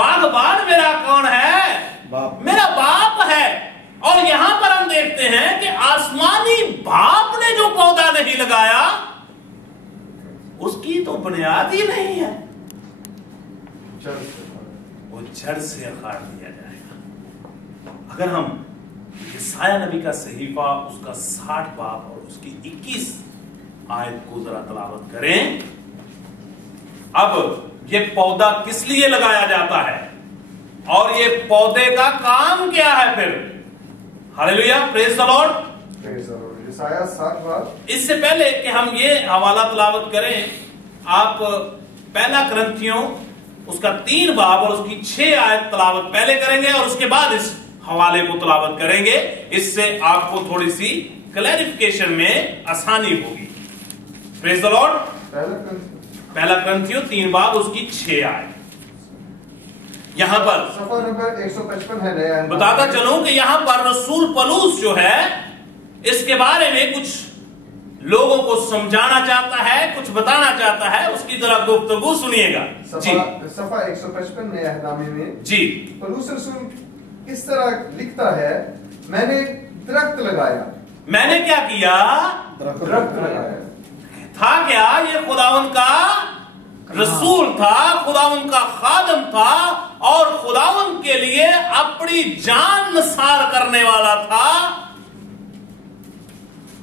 बागबान मेरा कौन है? मेरा बाप है। और यहां पर हम देखते हैं कि आसमानी बाप ने जो पौधा नहीं लगाया उसकी तो बुनियाद ही नहीं है, वो जड़ से उखाड़ दिया जाएगा। अगर हम यशायाह नबी का सहीफा उसका 60 बाब और उसकी 21 आयत को जरा तलावत करें। अब ये पौधा किस लिए लगाया जाता है और ये पौधे का काम क्या है फिर? Hallelujah, praise the Lord. यशायाह 60 बाब। इससे पहले कि हम ये हवाला तलावत करें, आप पहला करंथियों उसका 3 बाब और उसकी 6 आयत तलावत पहले करेंगे और उसके बाद इस हवाले को तलावत करेंगे। इससे आपको थोड़ी सी क्लैरिफिकेशन में आसानी होगी। Praise the Lord. पहला करंथियों 3 बाब उसकी 6 आयत। यहां पर सफा नंबर 155 है नया। बताता चलूं कि यहां पर रसूल पौलुस जो है इसके बारे में कुछ लोगों को समझाना चाहता है, कुछ बताना चाहता है। उसकी तरफ गुफ्तगू सुनिएगा। सफा 155 नया नामे में जी पौलुस रसूल इस तरह लिखता है, मैंने दरख्त लगाया। मैंने क्या किया? दरख्त लगाया। था क्या? ये खुदावन का रसूल था, खुदावन का खादम था और खुदावन के लिए अपनी जान निसार करने वाला था।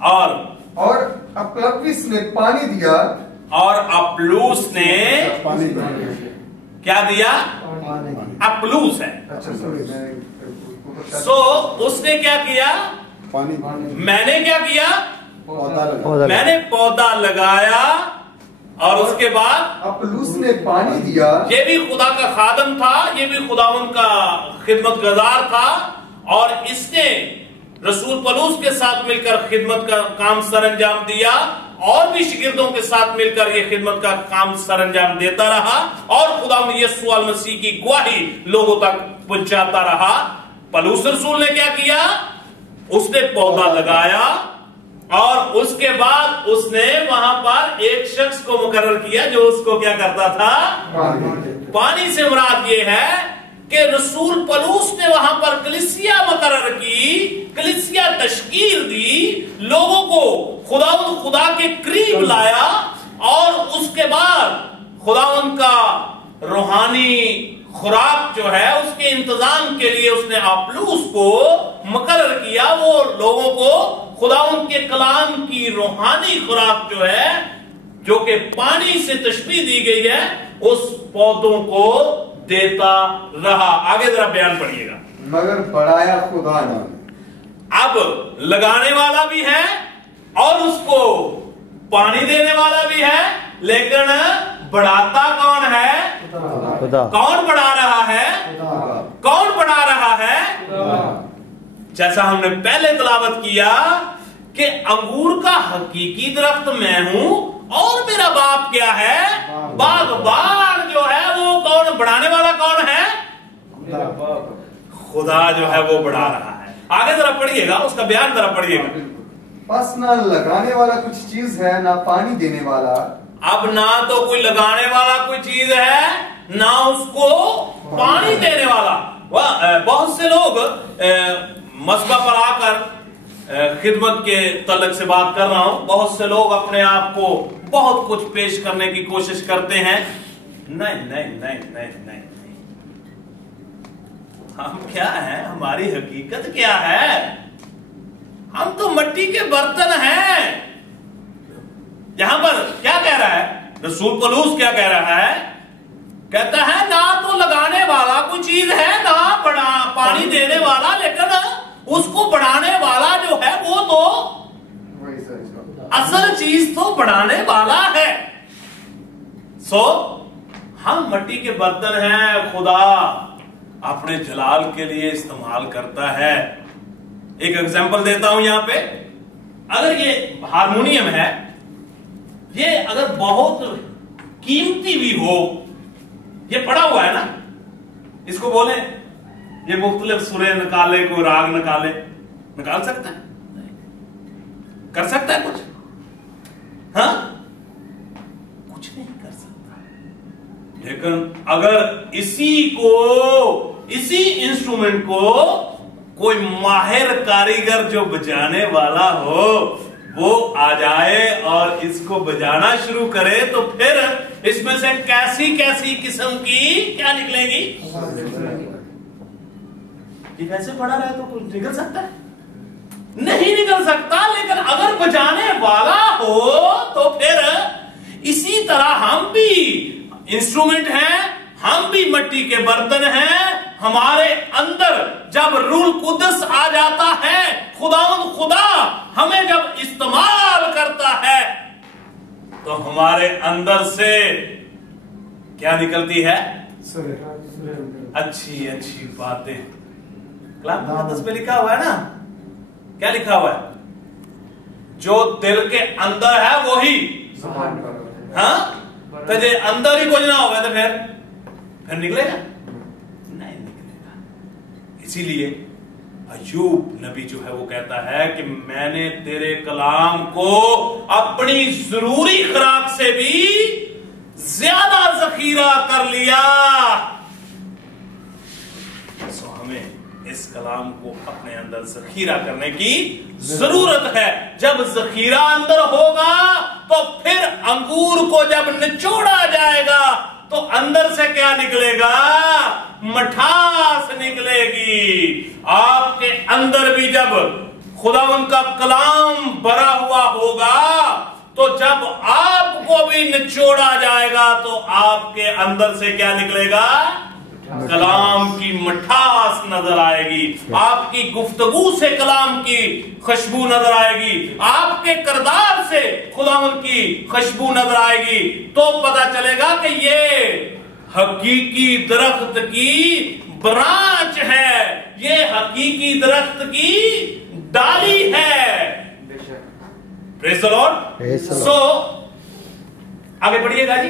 और अप्लुस ने पानी दिया। और अप्लुस ने पानी क्या दिया? अप्लुस है। अच्छा, सो उसने क्या किया? पानी। मैंने क्या किया? मैंने पौधा लगाया और उसके बाद अप्लुस ने पानी दिया। ये भी खुदा का खादम था, ये भी खुदावन का खिदमत गुजार था और इसने रसूल पौलुस के साथ मिलकर खिदमत का काम सरंजाम दिया और भी शिगिर्दों के साथ मिलकर ये खिदमत का काम सरंजाम देता रहा और खुदावन यीशु मसीह की गवाही लोगों तक पहुंचाता रहा। पौलुस रसूल ने क्या किया? उसने पौधा लगाया और उसके बाद उसने वहां पर एक शख्स को मुकर्रर किया जो उसको क्या करता था? पानी से मुराद ये है कि रसूल पौलुस ने वहां पर कलीसिया मुकर्रर की, कलीसिया तश्कील दी, लोगों को खुदा के करीब लाया और उसके बाद खुदावन का रूहानी खुराक जो है उसके इंतजाम के लिए उसने अप्लुस को मुकर्रर किया। वो लोगों को खुदावन के कलाम की रूहानी खुराक जो है, जो कि पानी से तशबीह दी गई है, उस पौधों को देता रहा। आगे जरा बयान पढ़िएगा। मगर बढ़ाया खुदा ने। अब लगाने वाला भी है और उसको पानी देने वाला भी है, लेकिन बढ़ाता कौन है? खुदा। कौन बढ़ा रहा है? कौन बढ़ा रहा है? जैसा हमने पहले तलावत किया कि अंगूर का हकीकी दरख्त मैं हूं और मेरा बाप क्या है? बागबान जो है वो कौन? बढ़ाने वाला कौन है? खुदा जो है वो बढ़ा रहा है। आगे जरा पढ़िएगा, उसका बयान जरा पढ़िएगा। बस ना लगाने वाला कुछ चीज है, ना पानी देने वाला। अब ना तो कोई लगाने वाला कोई चीज है, ना उसको पानी देने वाला। बहुत से लोग मसबा पर आकर खिदमत के तल्लक से बात कर रहा हूं, बहुत से लोग अपने आप को बहुत कुछ पेश करने की कोशिश करते हैं। नहीं नहीं नहीं नहीं नहीं, हम क्या हैं? हमारी हकीकत क्या है? हम तो मिट्टी के बर्तन हैं। यहां पर क्या कह रहा है रसूल पौलुस? क्या कह रहा है? कहता है ना तो लगाने वाला कोई चीज है, ना पानी देने वाला, लेकिन उसको बढ़ाने वाला जो है वो तो असल चीज तो बढ़ाने वाला है। सो हम मिट्टी के बर्तन हैं, खुदा अपने जलाल के लिए इस्तेमाल करता है। एक एग्जांपल देता हूं यहां पे। अगर ये हारमोनियम है, ये अगर बहुत कीमती भी हो, ये पड़ा हुआ है ना, इसको बोले ये मुख्तलिफ सुरें निकाले, कोई राग निकाल सकता है? कर सकता है कुछ? हाँ, कुछ नहीं कर सकता। लेकिन अगर इसी इंस्ट्रूमेंट को कोई माहिर कारीगर जो बजाने वाला हो वो आ जाए और इसको बजाना शुरू करे तो फिर इसमें से कैसी कैसी किस्म की क्या निकलेगी? ये वैसे पड़ा रहे तो कुछ निकल सकता है? नहीं निकल सकता। लेकिन अगर बजाने वाला हो तो फिर इसी तरह हम भी इंस्ट्रूमेंट हैं, हम भी मिट्टी के बर्तन हैं। हमारे अंदर जब रूह कुदस आ जाता है, खुदा हमें जब इस्तेमाल करता है तो हमारे अंदर से क्या निकलती है? अच्छी अच्छी बातें। कलाम मुकद्दस में लिखा हुआ है ना, क्या लिखा हुआ है? जो दिल के अंदर है वही, हाँ, तो जो अंदर ही कुछ ना होगा तो फिर निकलेगा नहीं निकलेगा। इसीलिए अय्यूब नबी जो है वो कहता है कि मैंने तेरे कलाम को अपनी जरूरी खुराक से भी ज्यादा जखीरा कर लिया। सो हमें इस कलाम को अपने अंदर जखीरा करने की जरूरत है। जब जखीरा अंदर होगा तो फिर अंगूर को जब निचोड़ा जाएगा तो अंदर से क्या निकलेगा? मठास निकलेगी। आपके अंदर भी जब खुदावन का कलाम भरा हुआ होगा तो जब आपको भी निचोड़ा जाएगा तो आपके अंदर से क्या निकलेगा? कलाम की मिठास नजर आएगी। आपकी गुफ्तगू से कलाम की खुशबू नजर आएगी। आपके किरदार से खुदावंद की खुशबू नजर आएगी। तो पता चलेगा कि ये हकीकी दरख्त की ब्रांच है, ये हकीकी दरख्त की डाली है। Praise the lord. सो आगे बढ़िएगा जी।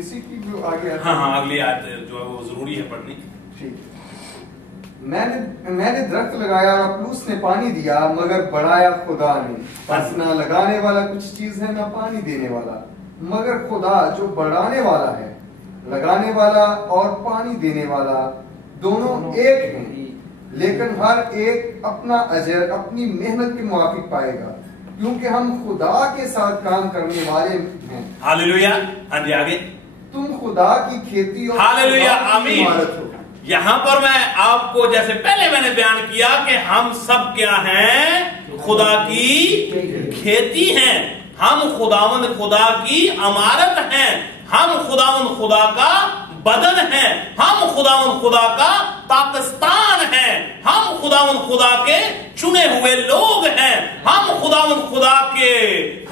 इसी की जो आगे हाँ अगली आयत जो है वो जरूरी है पढ़नी। ठीक। मैंने दरख्त लगाया और अप्लूस ने पानी दिया, मगर बढ़ाया खुदा ने। बस ना लगाने वाला कुछ चीज है ना पानी देने वाला, मगर खुदा जो बढ़ाने वाला है। लगाने वाला और पानी देने वाला दोनों एक हैं, लेकिन हर एक अपना अजर अपनी मेहनत के मुआफिक पाएगा, क्योंकि हम खुदा के साथ काम करने वाले हैं। हालेलुया। हाँ जी आगे। तुम खुदा की खेती और हालेलुया आमीन। यहां पर मैं आपको जैसे पहले मैंने बयान किया कि हम सब क्या हैं? खुदा की खेती हैं। हम खुदावंद खुदा की अमारत हैं। हम खुदावंद खुदा का बदन है। हम खुदावंद खुदा का पाकिस्तान है। हम खुदावंद खुदा के चुने हुए लोग हैं। हम खुदावंद खुदा के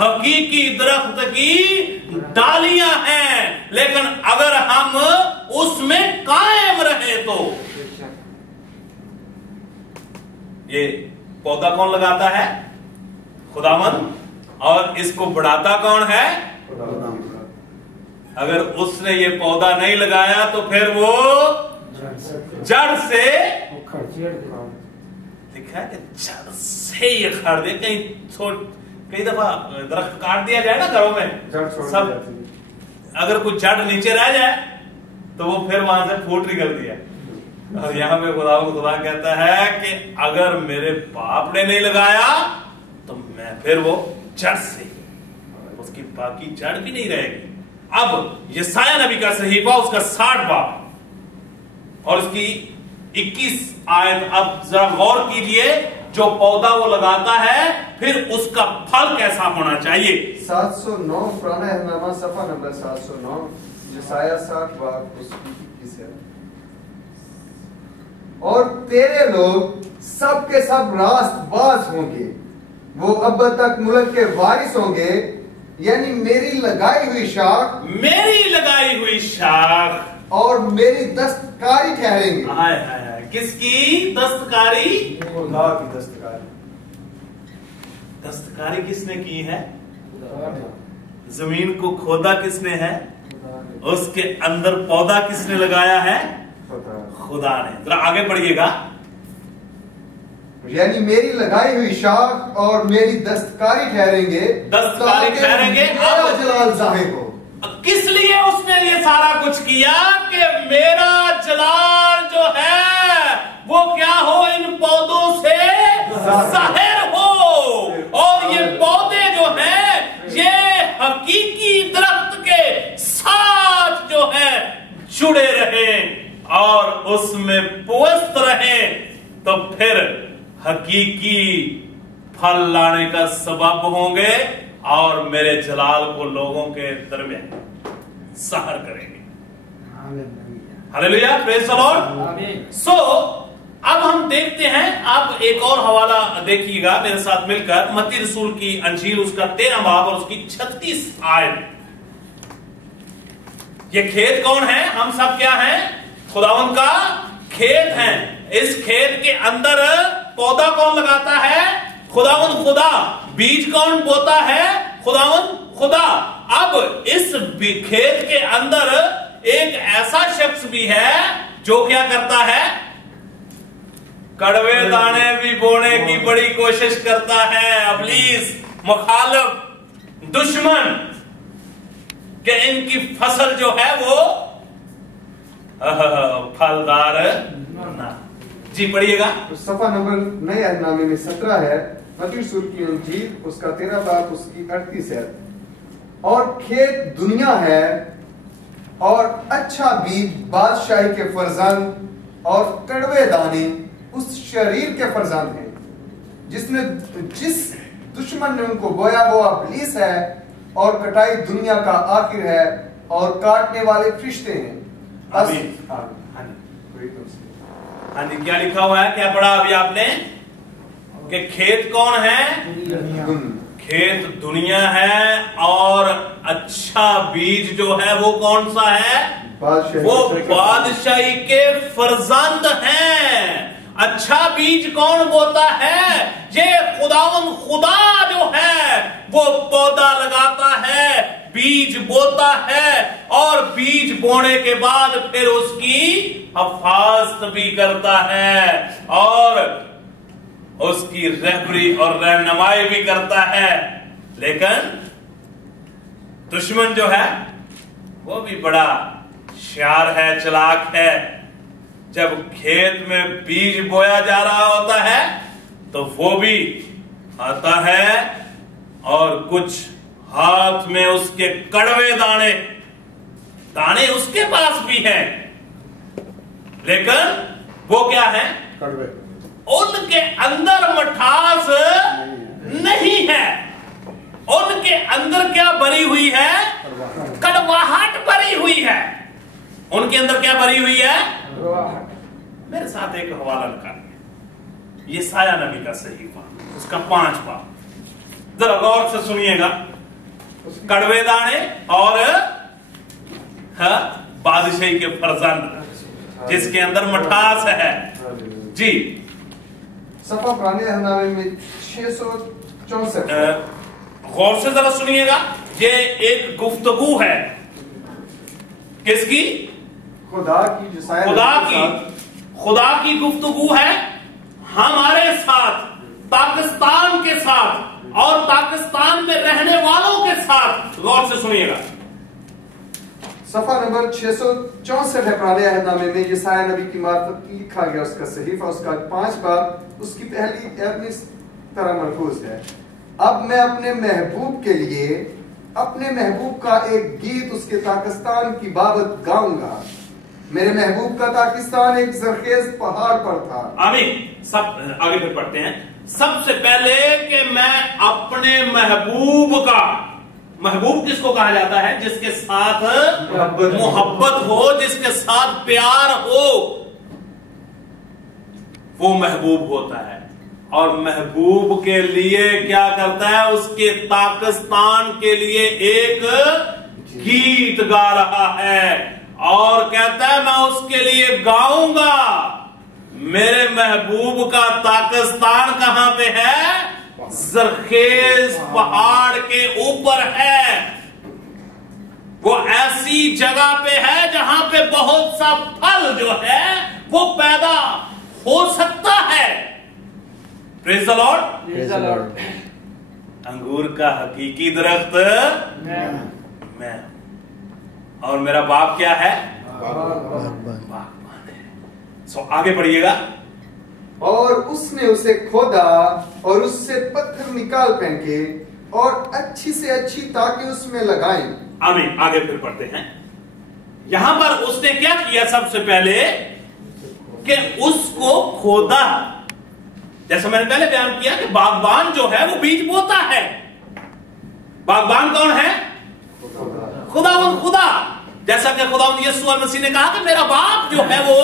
हकीकी दरख्त की डालियां हैं। लेकिन अगर हम उसमें कायम रहे तो ये पौधा कौन लगाता है? खुदावंद। और इसको बढ़ाता कौन है? अगर उसने ये पौधा नहीं लगाया तो फिर वो जड़ से लिखा है कि जड़ से ये खड़ दे। कई दफा दरख्त काट दिया जाए ना घरों में, सब अगर कुछ जड़ नीचे रह जाए तो वो फिर वहां से फूट निकलती है। और यहां पे खुदा कहता है कि अगर मेरे बाप ने नहीं लगाया तो मैं फिर वो जड़ से, उसकी बाकी जड़ भी नहीं रहेगी। अब यशाया नबी का सहीफा उसका 60 बाब और उसकी 21 आयत। अब जरा गौर कीजिए, जो पौधा वो लगाता है फिर उसका फल कैसा होना चाहिए। 709 पुराना अहदनामा सफा नंबर 709 यशाया 60 बाब उसकी 21 है। और तेरे लोग सब के सब रास्तबाज होंगे, वो अब तक मुल्क के वारिस होंगे, यानी मेरी लगाई हुई शाख और मेरी दस्तकारी ठहरेंगे। हाय हाय हाय, किसकी दस्तकारी? खुदा की दस्तकारी। दस्तकारी किसने की है? जमीन को खोदा किसने है? उसके अंदर पौधा किसने लगाया है? खुदा ने। जरा आगे पढ़िएगा। यानी मेरी लगाई हुई शाख और मेरी दस्तकारी ठहरेंगे। दस्तकारी ठहरेंगे। मेरा जलाल ज़ाहिर हो। किस लिए उसने ये सारा कुछ किया? कि मेरा जलाल जो है वो क्या हो, इन पौधों से जाहिर हो, और ये पौधे जो हैं ये हकीकी दरख्त के साथ जो है जुड़े रहें और उसमें पुष्ट रहें, तो फिर हकीकी फल लाने का सबब होंगे और मेरे जलाल को लोगों के दरमियान सहर करेंगे। Hallelujah, praise the lord. So अब हम देखते हैं, आप एक और हवाला देखिएगा मेरे साथ मिलकर, मत्ती रसूल की अंजील उसका 13 बाब और उसकी 36 आयत। ये खेत कौन है? हम सब क्या हैं? खुदावंद का खेत हैं। इस खेत के अंदर पौधा कौन लगाता है? खुदावंद खुदा। बीज कौन बोता है? खुदावंद खुदा। अब इस खेत के अंदर एक ऐसा शख्स भी है जो क्या करता है? कड़वे दाने भी बोने की बड़ी कोशिश करता है। इब्लीस, मुखालिफ, दुश्मन, कि इनकी फसल जो है वो फलदार ना। जी पढ़िएगा। सफा नंबर नए अहदनामे में 17 है, मत्ती रसूल की अंजील उसका 13 बाब उसकी 38 है। और खेत दुनिया है और अच्छा बीज बादशाही के फरजंद और कड़वे दाने उस शरीर के फरजंद हैं जिस दुश्मन ने उनको बोया वो इब्लीस है और कटाई दुनिया का आखिर है और काटने वाले फरिश्ते हैं। हाँ जी, क्या लिखा हुआ है? क्या पढ़ा अभी आपने? कि खेत कौन है? खेत दुनिया है और अच्छा बीज जो है वो कौन सा है? वो बादशाही के फरजंद हैं। अच्छा बीज कौन बोता है? ये खुदावंद खुदा जो है वो पौधा लगाता है, बीज बोता है और बीज बोने के बाद फिर उसकी हिफाजत भी करता है और उसकी रहबरी और रहनुमाई भी करता है। लेकिन दुश्मन जो है वो भी बड़ा शार है, चलाक है। जब खेत में बीज बोया जा रहा होता है तो वो भी आता है और कुछ हाथ में उसके कड़वे दाने उसके पास भी हैं, लेकिन वो क्या है? कड़वे। उनके अंदर मठास नहीं है। उनके अंदर क्या भरी हुई है? कड़वाहट भरी हुई है। उनके अंदर क्या भरी हुई है? मेरे साथ एक हवाला निकालिए, यशायाह नबी का सहीफा उसका 5 बाब, जरा गौर से सुनिएगा। कड़वे दाने और बादशाही के फरजंद जिसके अंदर मठास है। जी सफा पुराने अहदनामे में 664। गौर से जरा सुनिएगा, ये एक गुफ्तगू है। किसकी? खुदा की गुफ्तगू है हमारे साथ, पाकिस्तान के साथ और पाकिस्तान में रहने वालों के साथ। गौर से सुनिएगा। सफा नंबर 664 है पुराने अहदनामे में, यशायाह नबी की मार्फत लिखा गया उसका सहीफा उसका 5 बाब उसकी पहली आयत इस तरह मलफूज है। अब मैं अपने महबूब के लिए अपने महबूब का एक गीत उसके पाकिस्तान की बाबत गाऊंगा। मेरे महबूब का पाकिस्तान एक जरखेज पहाड़ पर था। आमीन। सब आगे फिर पढ़ते हैं। सबसे पहले कि मैं अपने महबूब का, महबूब किसको कहा जाता है? जिसके साथ मोहब्बत हो, जिसके साथ प्यार हो, वो महबूब होता है। और महबूब के लिए क्या करता है? उसके पाकिस्तान के लिए एक गीत गा रहा है और कहता है मैं उसके लिए गाऊंगा। मेरे महबूब का पाकिस्तान कहां पे है? जरखेज पहाड़ के ऊपर है। वो ऐसी जगह पे है जहां पे बहुत सा फल जो है वो पैदा हो सकता है। Praise the Lord. Praise the lord. अंगूर का हकीकी दरख्त मैं। और मेरा बाप क्या है? बागबान। बागबान है। सो आगे पढ़िएगा। और उसने उसे खोदा और उससे पत्थर निकाल फेंके और अच्छी से अच्छी ताकि उसमें लगाएं। आमीन। आगे फिर पढ़ते हैं। यहां पर उसने क्या किया? सबसे पहले कि उसको खोदा। जैसा मैंने पहले बयान किया कि बागबान जो है वो बीज बोता है। बागबान कौन है? खुदावंद खुदा। जैसा कि खुदावंद यीशु मसीह ने कहा कि मेरा बाप जो है वो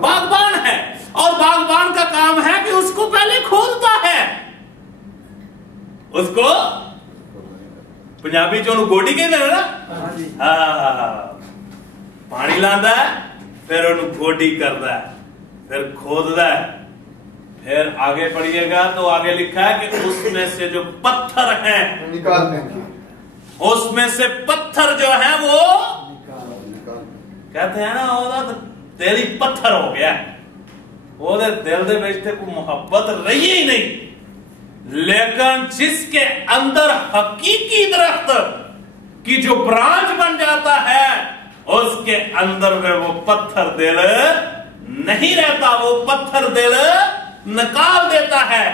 बागबान है, और बागबान का काम है कि उसको पहले खोदता है। उसको पंजाबी चो गोडी कहते हैं ना। हाँ, पानी लांदा है, फिर उन्हें गोडी करता है, फिर खोदता है। फिर आगे पढ़िएगा तो आगे लिखा है कि उसमें से जो पत्थर हैं निकाल फेंके। उसमें से पत्थर जो है वो कहते हैं ना ਉਹਦਾ तेरी पत्थर हो गया। ਉਹਦੇ दिल ਦੇ ਵਿੱਚ ਤੇ कोई मोहब्बत रही ही नहीं, लेकिन जिसके अंदर हकीकी दरख्त की जो ब्रांच बन जाता है उसके अंदर में वो पत्थर दिल नहीं रहता, वो पत्थर दिल निकाल देता है।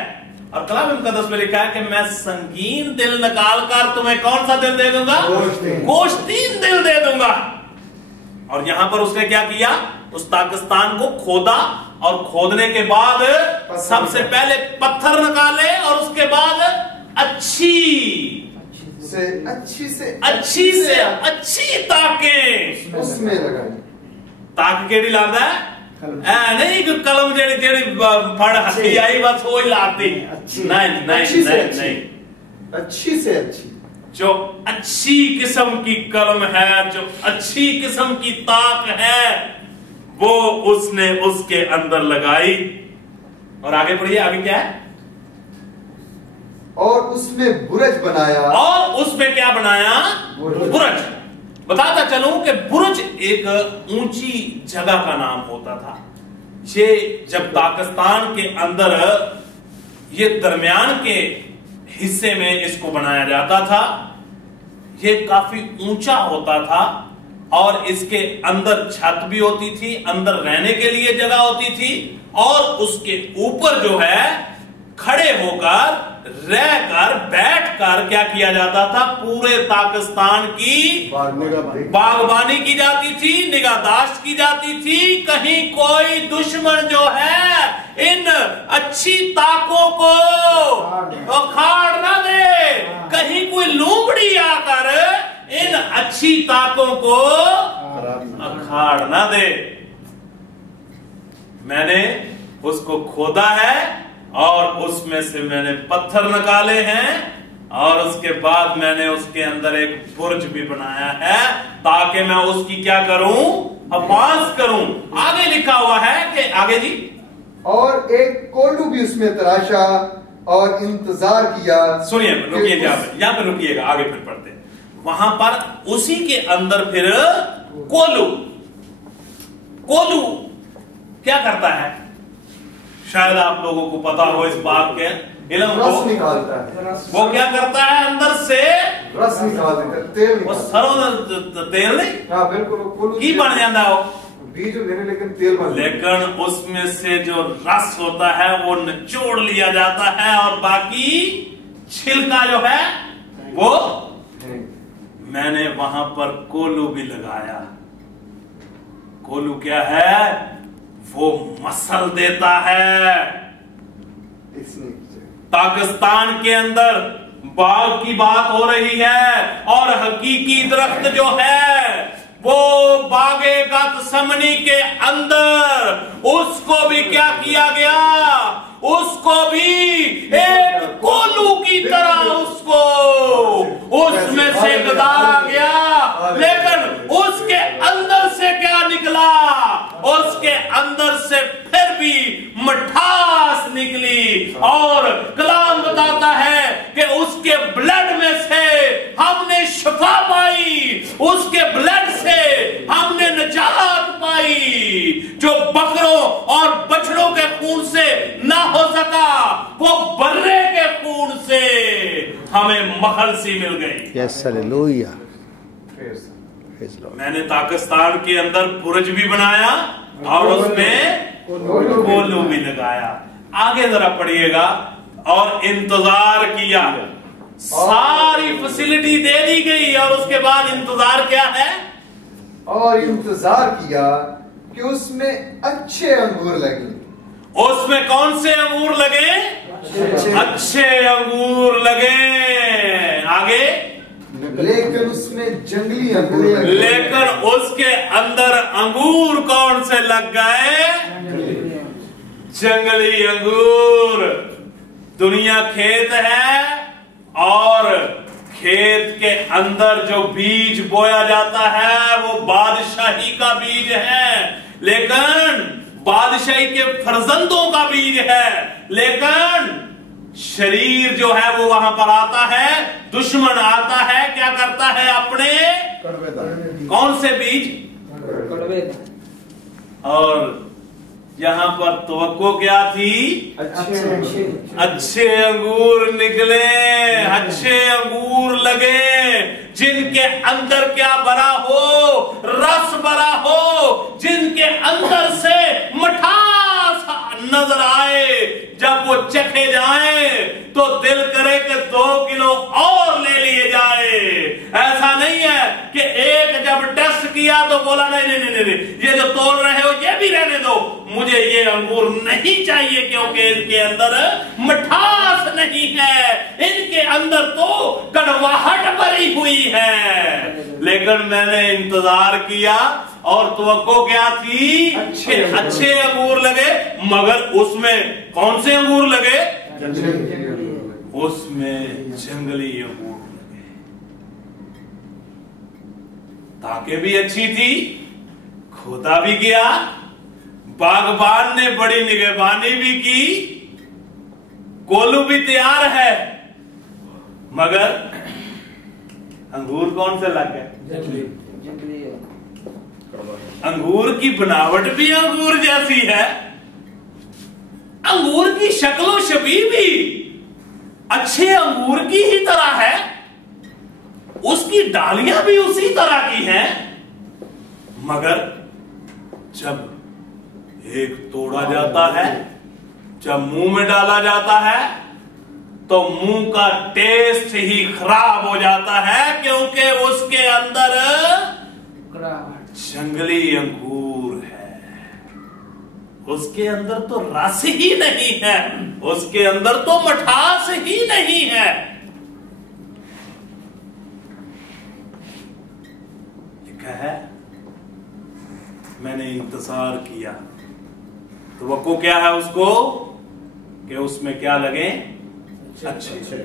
और कलाम मुकद्दस में लिखा है कि मैं संगीन दिल निकाल कर तुम्हें कौन सा दिल दे दूंगा? गोश्तीन दिल दे दूंगा। और यहां पर उसने क्या किया? उस पाकिस्तान को खोदा, और खोदने के बाद सबसे पहले पत्थर निकाले, और उसके बाद अच्छी ताकें उसमें लगाई। ताक केड़ी लादा है? नहीं कि कलम जेड़ी जेड़ी फड़ हथी आई बस वो ही लाती। नहीं, अच्छी से अच्छी, जो अच्छी किस्म की कलम है, जो अच्छी किस्म की ताक है, वो उसने उसके अंदर लगाई। और आगे पढ़िए, आगे क्या है? और उसमें बुरज बनाया। और उसमें क्या बनाया? बुरज। बताता चलूं कि बुरज एक ऊंची जगह का नाम होता था। ये जब पाकिस्तान के अंदर ये दरमियान के हिस्से में इसको बनाया जाता था, ये काफी ऊंचा होता था, और इसके अंदर छत भी होती थी, अंदर रहने के लिए जगह होती थी, और उसके ऊपर जो है खड़े होकर, रहकर, बैठकर क्या किया जाता था? पूरे पाकिस्तान की बागबानी की जाती थी, निगाहदाश्त की जाती थी। कहीं कोई दुश्मन जो है इन अच्छी ताकों को उखाड़ ना दे, कहीं कोई लूमड़ी आकर इन अच्छी ताकों को उखाड़ ना दे। मैंने उसको खोदा है, और उसमें से मैंने पत्थर निकाले हैं, और उसके बाद मैंने उसके अंदर एक बुर्ज भी बनाया है, ताकि मैं उसकी क्या करूं? हिफाजत करूं। आगे लिखा हुआ है कि आगे जी, और एक कोल्हू भी उसमें तराशा और इंतजार किया। सुनिए, रुकिए, यहां पे रुकिएगा, आगे फिर पढ़ते हैं। वहां पर उसी के अंदर फिर कोल्हू क्या करता है? शायद आप लोगों को पता हो इस बात के इल्म को। रस निकालता है। वो क्या करता है? अंदर से रस निकाल देता है, तेल वो निकालता सरों तेल नहीं, है। हाँ बिल्कुल, की बन जाता है वो बीज देने, लेकिन तेल बन, लेकिन उसमें से जो रस होता है वो निचोड़ लिया जाता है, और बाकी छिलका जो है वो मैंने वहां पर कोल्हू भी लगाया। कोल्हू क्या है? वो मसल देता है। पाकिस्तान के अंदर बाग की बात हो रही है, और हकीकी दरख्त जो है वो बागे गतसमनी के अंदर उसको भी क्या किया गया? उसको भी एक कोल्हू की तरह उसको उसमें से गदारा गया, लेकिन उसके अंदर से क्या निकला? उसके अंदर से फिर भी मिठास निकली। और कलाम बताता है कि उसके ब्लड में से हमने शिफा पाई, उसके ब्लड से हमने निजात पाई। जो बकरों और बछड़ों के खून से ना हो सका, वो बर्रे के खून से हमें मखलसी मिल गई। Yes hallelujah. میں نے پاکستان کے اندر برج بھی بنایا اور اس میں کولو بھی لگایا. آگے ذرا پڑھیے گا. اور انتظار کیا, ساری فیسلٹی دے دی گئی اور اس کے بعد انتظار کیا ہے؟ اور انتظار کیا کہ اس میں اچھے انگور لگے. اس میں کون سے انگور لگے؟ اچھے انگور لگے. آگے لیکن اس میں جنگلی انگور لگے. لیکن اس کے اندر انگور کون سے لگ گئے؟ جنگلی انگور. دنیا کھیت ہے اور کھیت کے اندر جو بیج بویا جاتا ہے وہ بادشاہی کا بیج ہے, لیکن بادشاہی کے فرزندوں کا بیج ہے. لیکن شریر جو ہے وہ وہاں پر آتا ہے, دشمن آتا ہے, کیا کرتا ہے؟ اپنے کون سے بیج. اور یہاں پر توقع کیا تھی؟ اچھے انگور نکلے, اچھے انگور لگے جن کے اندر کیا بھرا ہو؟ رس بھرا ہو, جن کے اندر سے مٹھاس نظر آئے. جب وہ چکھے جائیں تو دل کرے کہ 2 کلو اور لے لیے جائے. ایسا نہیں ہے کہ ایک جب ٹیسٹ کیا تو بولا نہیں, یہ جو تول رہے ہو یہ بھی رہنے دو, مجھے یہ انگور نہیں چاہیے کیونکہ ان کے اندر مٹھاس نہیں ہے, ان کے اندر تو کڑواہٹ بھری ہوئی ہے. لیکن میں نے انتظار کیا اور توقع کیا تھی کہ اچھے انگور لگے, مگر اس میں کون سے انگور لگے؟ اس میں جنگلی انگور لگے. تاکہ بھی اچھی تھی, کھودا بھی گیا, باغبان نے بڑی نگہبانی بھی کی, کولو بھی تیار ہے, مگر انگور کون سے لگ گئے؟ انگور کی بناوٹ بھی انگور جیسی ہے, انگور کی شکل و شبیہ بھی اچھے انگور کی ہی طرح ہے, اس کی ڈالیاں بھی اسی طرح کی ہیں, مگر جب ایک توڑا جاتا ہے, جب منہ میں ڈالا جاتا ہے تو منہ کا ٹیسٹ ہی خراب ہو جاتا ہے, کیونکہ اس کے اندر جنگلی انگور ہے. اس کے اندر تو رس ہی نہیں ہے, اس کے اندر تو مٹھاس ہی نہیں ہے. لکھا ہے میں نے انتظار کیا. توقع کیا ہے اس کو کہ اس میں کیا لگے؟ اچھے لگے.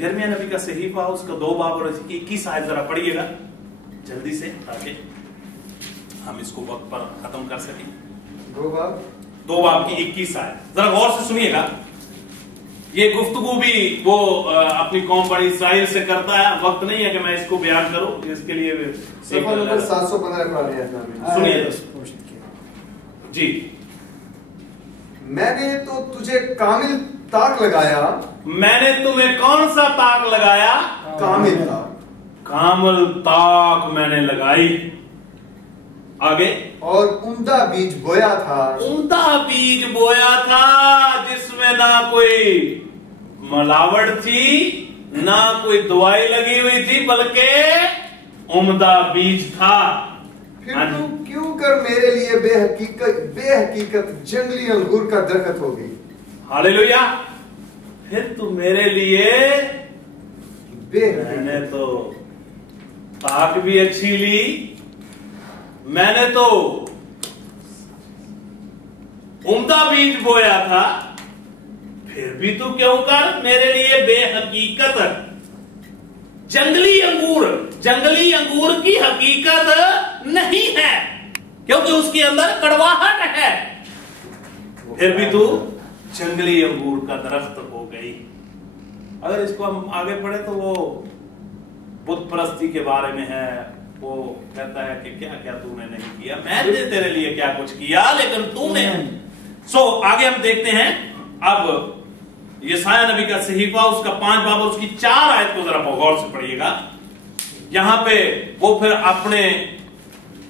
یرمیا نبی کا صحیفہ اس کا 2 باب اور 21 آیت ذرا پڑھیے گا جلدی سے تاکہ ہم اس کو وقت پر ختم کر سکیں. 2 باب کی 21 آیت ذرا غور سے سنیے گا. یہ گفتگو بھی وہ اپنی قوم بنی اسرائیل سے کرتا ہے. وقت نہیں ہے کہ میں اس کو بیان کروں, اس کے لیے صفحہ نمبر 715 سنیے جی. میں نے تو تجھے کامل طاق لگایا. میں نے تمہیں کون سا طاق لگایا؟ کامل طاق. کامل طاق میں نے لگائی. آگے اور عمدہ بیج بویا تھا. عمدہ بیج بویا تھا جس میں نہ کوئی ملاوٹ تھی, نہ کوئی دوائی لگی ہوئی تھی, بلکہ عمدہ بیج تھا. پھر تو کیوں کر میرے لیے بے حقیقت جنگلی انگور کا درخت ہو گئی. ہاللیلویا. پھر تو میرے لیے میں نے تو طاق بھی اچھی لی, میں نے تو عمدہ بیج بویا تھا, پھر بھی تو کیوں کر میرے لیے بے حقیقت جنگلی انگور کی حقیقت نہیں ہے, کیونکہ اس کے اندر کڑواہٹ ہے. پھر بھی تو جنگلی انگور کا درخت ہو گئی. اگر اس کو ہم آگے پڑھیں تو وہ بت پرستی کے بارے میں ہے. وہ کہتا ہے کہ کیا کیا تو نے نہیں کیا, میں نے تیرے لیے کیا کچھ کیا لیکن تو نے. آگے ہم دیکھتے ہیں اب یسایہ نبی کا صحیفہ اس کا 5 باب اور اس کی 4 آیت کو ذرا غور سے پڑھیے گا. यहां पे वो फिर अपने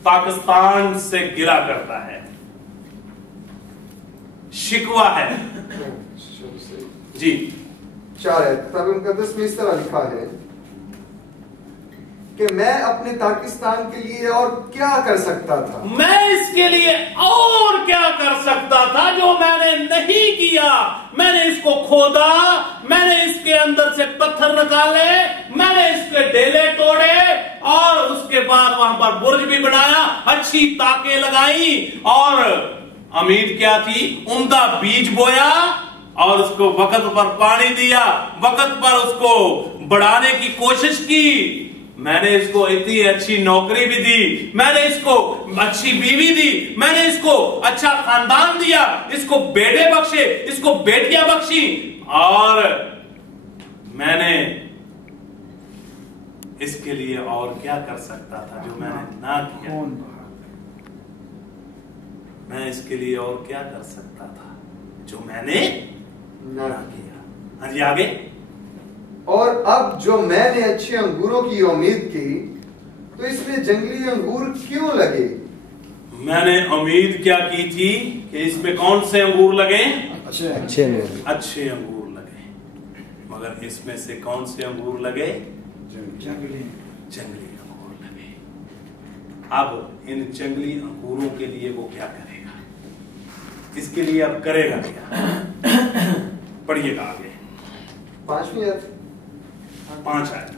पाकिस्तान से गिला करता है, शिकवा है जी। 4 है, किताब मुकद्दस में इस तरह लिखा है कि मैं अपने पाकिस्तान के लिए और क्या कर सकता था, मैं इसके लिए और क्या कर सकता था जो मैंने नहीं किया। मैंने इसको खोदा, मैंने इसके अंदर से पत्थर निकाले, मैंने इसके डेले तोड़े और उसके बाद वहां पर बुर्ज भी बनाया, अच्छी ताकें लगाई और उम्मीद क्या थी, उम्दा बीज बोया और उसको वक्त पर पानी दिया, वक्त पर उसको बढ़ाने की कोशिश की। मैंने इसको इतनी अच्छी नौकरी भी दी, मैंने इसको अच्छी बीवी दी, मैंने इसको अच्छा खानदान दिया, इसको बेटे बख्शे, इसको बेटियां बख्शी और मैंने इसके लिए और क्या कर सकता था जो मैंने ना किया। मैं इसके लिए और क्या कर सकता था जो मैंने ना किया। हाँ जी आगे। और अब जो मैंने अच्छे अंगूरों की उम्मीद की तो इसमें जंगली अंगूर क्यों लगे। मैंने उम्मीद क्या की थी कि इसमें कौन से अंगूर लगे, अच्छे अंगूर लगे, मगर इसमें से कौन से अंगूर लगे, जंगली अंगूर लगे। अब इन जंगली अंगूरों के लिए वो क्या करेगा, इसके लिए अब करेगा क्या, पढ़िएगा आगे। 5वीं आयत। 5 आयत।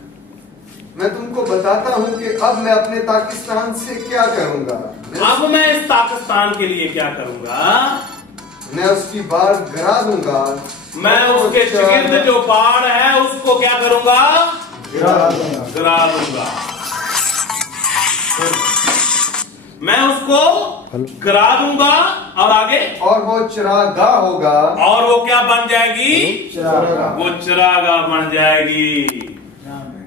मैं तुमको बताता हूँ कि अब मैं अपने पाकिस्तान से क्या करूंगा। अब मैं इस पाकिस्तान के लिए क्या करूंगा, मैं उसकी बाढ़ गिरा दूंगा, मैं उसके चगिर्द जो बाढ़ है उसको क्या करूंगा, गिरा दूंगा। मैं उसको गिरा दूंगा और आगे, और वो चरागाह होगा, और वो क्या बन जाएगी, वो चरागाह बन जाएगी।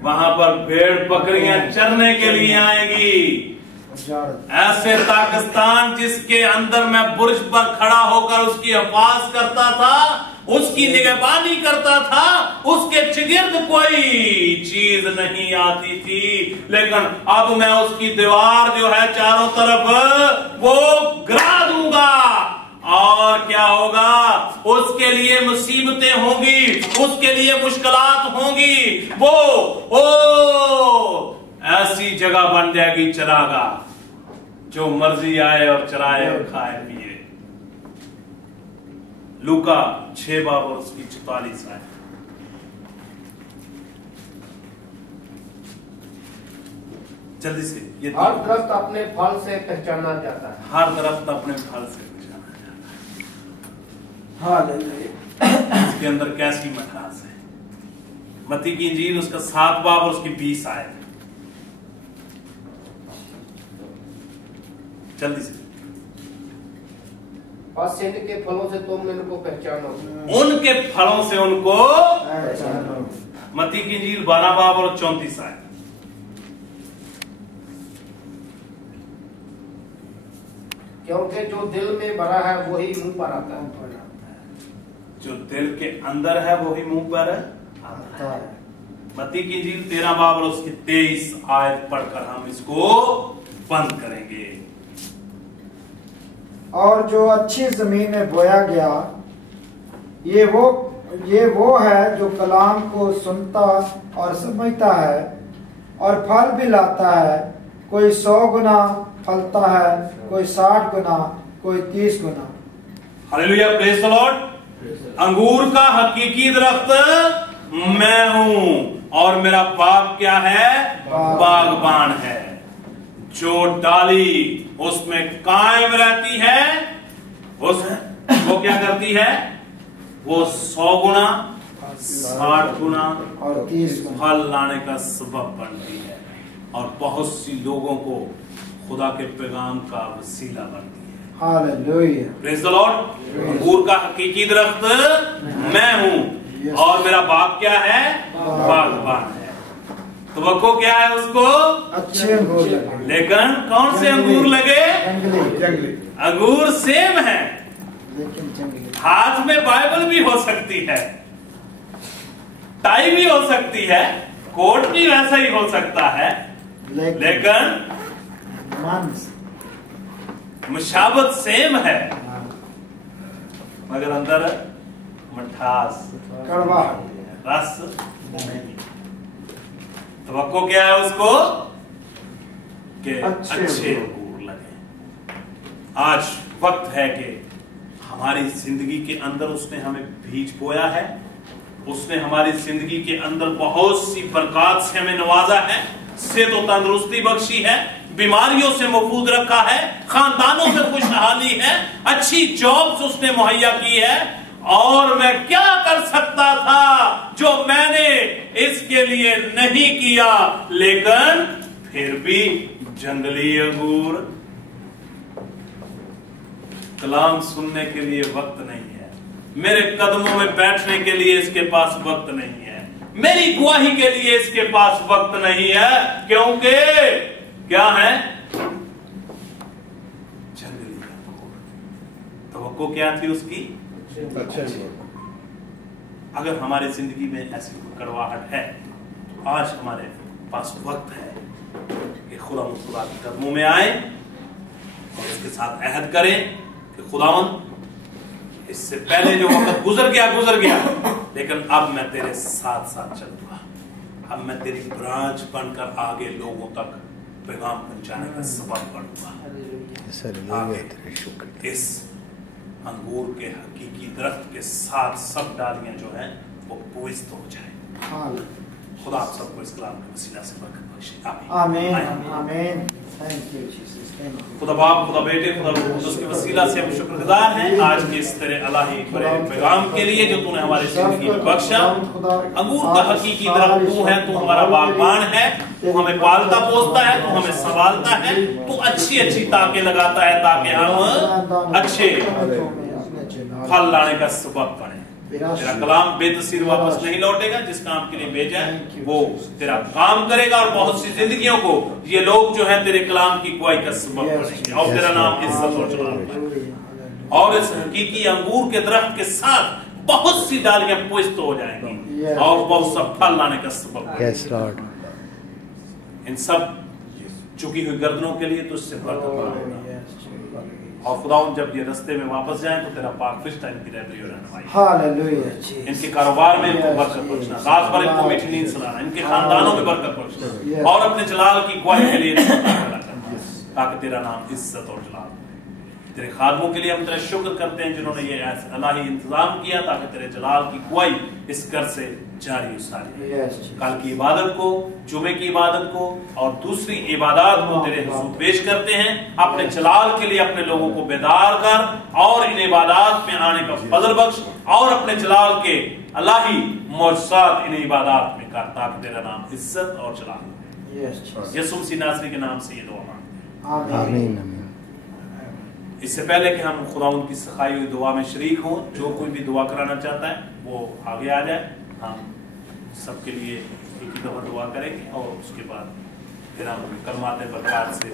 वहां पर भेड़ बकरियां चरने के लिए आएगी। ऐसे पाकिस्तान जिसके अंदर मैं बुर्ज पर खड़ा होकर उसकी हिफाजत करता था, उसकी निगहबानी करता था, उसके चिगिर्द कोई चीज नहीं आती थी, लेकिन अब मैं उसकी दीवार जो है चारों तरफ वो गिरा दूंगा। और क्या होगा, उसके लिए मुसीबतें होंगी, उसके लिए मुश्किलात होंगी, वो ऐसी जगह बन जाएगी चरागा, जो मर्जी आए और चराए और खाए पिए। लूका 6 बाब और उसकी 44 आयत। जल्दी से, ये हर दरख्त अपने फल से पहचाना जाता है, हर दरख्त अपने फल से पहचाना जाता है। हालेलुया। इसके अंदर कैसी मिठास है। मत्ती की इंजील उसका 7 बाब और उसकी 20 आयत। जल्दी से, बस इनके फलों से तुम इनको पहचानो, उनके फलों से उनको मत्ती की इंजील 12 बाब और 34 आयत। क्योंकि जो दिल में भरा है वही मुंह पर आता है, जो दिल के अंदर है वही मुंह पर आता है। मत्ती की इंजील 13 बाब और उसकी 23 आयत पढ़कर हम इसको बंद करेंगे। और जो अच्छी जमीन में बोया गया, ये वो है जो कलाम को सुनता और समझता है और फल भी लाता है। कोई 100 गुना फलता है, कोई 60 गुना, कोई 30 गुना। Hallelujah, praise the lord. अंगूर का हकीकी दरख्त मैं हूं और मेरा बाप क्या है, बागबान है। जो डाली उसमें कायम रहती है, वो क्या करती है, वो 100 गुना, 60 गुना और 30 गुना फल लाने का सबब बनती है और बहुत सी लोगों को खुदा के पैगाम का वसीला बनती है। Hallelujah, praise the lord. अंगूर का हकीकी दरख्त मैं हूं और मेरा बाप क्या है, बागबान है। तो वो क्या है, उसको अच्छे अंगूर लगे। लेकिन कौन से अंगूर लगे, जंगली। अंगूर सेम है, लेकिन जंगली। हाथ में बाइबल भी हो सकती है, टाई भी हो सकती है, कोट भी वैसा ही हो सकता है, लेकिन मुशाबत सेम है, मगर अंदर मिठास, कड़वा, रस नहीं। तवक्को क्या है उसको कि अच्छे अंगूर लगे। आज वक्त है कि हमारी जिंदगी के अंदर उसने हमें बीज बोया है, उसने हमारी जिंदगी के अंदर बहुत सी बरकत से हमें नवाजा है, सेहत और तंदुरुस्ती बख्शी है, बीमारियों से महफूज रखा है, खानदानों से खुशहाली है, अच्छी जॉब्स उसने मुहैया की है। और मैं क्या कर सकता था जो मैंने इसके लिए नहीं किया, लेकिन फिर भी जंगली अंगूर। कलाम सुनने के लिए वक्त नहीं है, मेरे कदमों में बैठने के लिए इसके पास वक्त नहीं है, मेरी गवाही के लिए इसके पास वक्त नहीं है, क्योंकि क्या है? जंगली अंगूर। तवक्को क्या थी उसकी? अगर हमारी जिंदगी में ऐसी कड़वाहट है, तो आज हमारे पास वक्त है कि खुदा के कदमों में आए और उसके साथ अहद करें कि खुदावन, इससे पहले जो वक्त गुजर गया, लेकिन अब मैं तेरे साथ साथ चलूंगा, अब मैं तेरी ब्रांच बनकर आगे लोगों तक पैगाम पहुंचाने का सबब बनूंगा। इस अंगूर के हकीकी दरख्त के साथ सब डालियां जो हैं वो पुष्ट हो जाए। खुदा आप सबको इस कलाम के वसीला से बरकत बख्शे। आमीन आमीन। Thank you Jesus, thank you. खुदा बाप, खुदा बेटे, खुदा रूह कुद्दूस के वसीला से हम शुक्रगुजार हैं आज के इस तेरे इलाही बड़े पैगाम के लिए जो तूने हमारी जिंदगी में बख्शा। अंगूर का हकीकी दरख्त तू है, तू हमारा बागबान है, तू हमें पालता पोसता है, तू हमें संभालता है, तू अच्छी अच्छी ताकें लगाता है ताकि हम अच्छे फल लाने का सबब बने। तेरा कलाम बेतसीर वापस नहीं लौटेगा, जिस काम के लिए भेजा है वो तेरा काम करेगा और बहुत सी जिंदगियों को ये लोग जो है तेरे कलाम की गवाही का सबब बनेंगे और तेरा नाम इज्जत और जलाल पाएगा। और इस हकीकी अंगूर के दरख्त के साथ बहुत सी डालियां पुष्ट हो जाएंगी और बहुत सा फल लाने का सबब बनेगा। इन सब चुकी हुई गर्दनों के लिए तुझसे बरकत मांगेगा। और खुदावन जब ये रास्ते में वापस जाएं तो तेरा पाक फिश्ता इनकी रहबरी और रहनुमाई, हालेलुया, इनके कारोबार में इनको बरकत बख्शना, रात भर इनको मीठी नींद सुलाना, इनके खानदानों में बरकत बख्शना और अपने जलाल की गवाही के लिए ताकि तेरा नाम इज्जत और जलाल। तेरे खादमों के लिए हम तेरा शुक्र करते हैं जिन्होंने ये इलाही इंतजाम किया ताकि तेरे जलाल की गवाही इस घर से जारी सारी। कल की इबादत को, जुमे की इबादत को और दूसरी इबादत को तेरे हुजूर पेश करते हैं। अपने जलाल के लिए अपने लोगों को बेदार कर और इन इबादत में आने का फजल बख्श और अपने जलाल के इलाही मौजज़ात इन इबादत में कर ताकि तेरा नाम इज्जत और जलाल। यीशु मसीह नासरी के नाम से ये दुआ मांगते हैं, आमीन। इससे पहले कि हम खुदावंद की सिखाई हुई दुआ में शरीक हों, जो कोई भी दुआ कराना चाहता है वो आगे आ जाए। हम सबके लिए एक ही दफा दुआ करेंगे और उसके बाद फिर हम कलमात बरकत से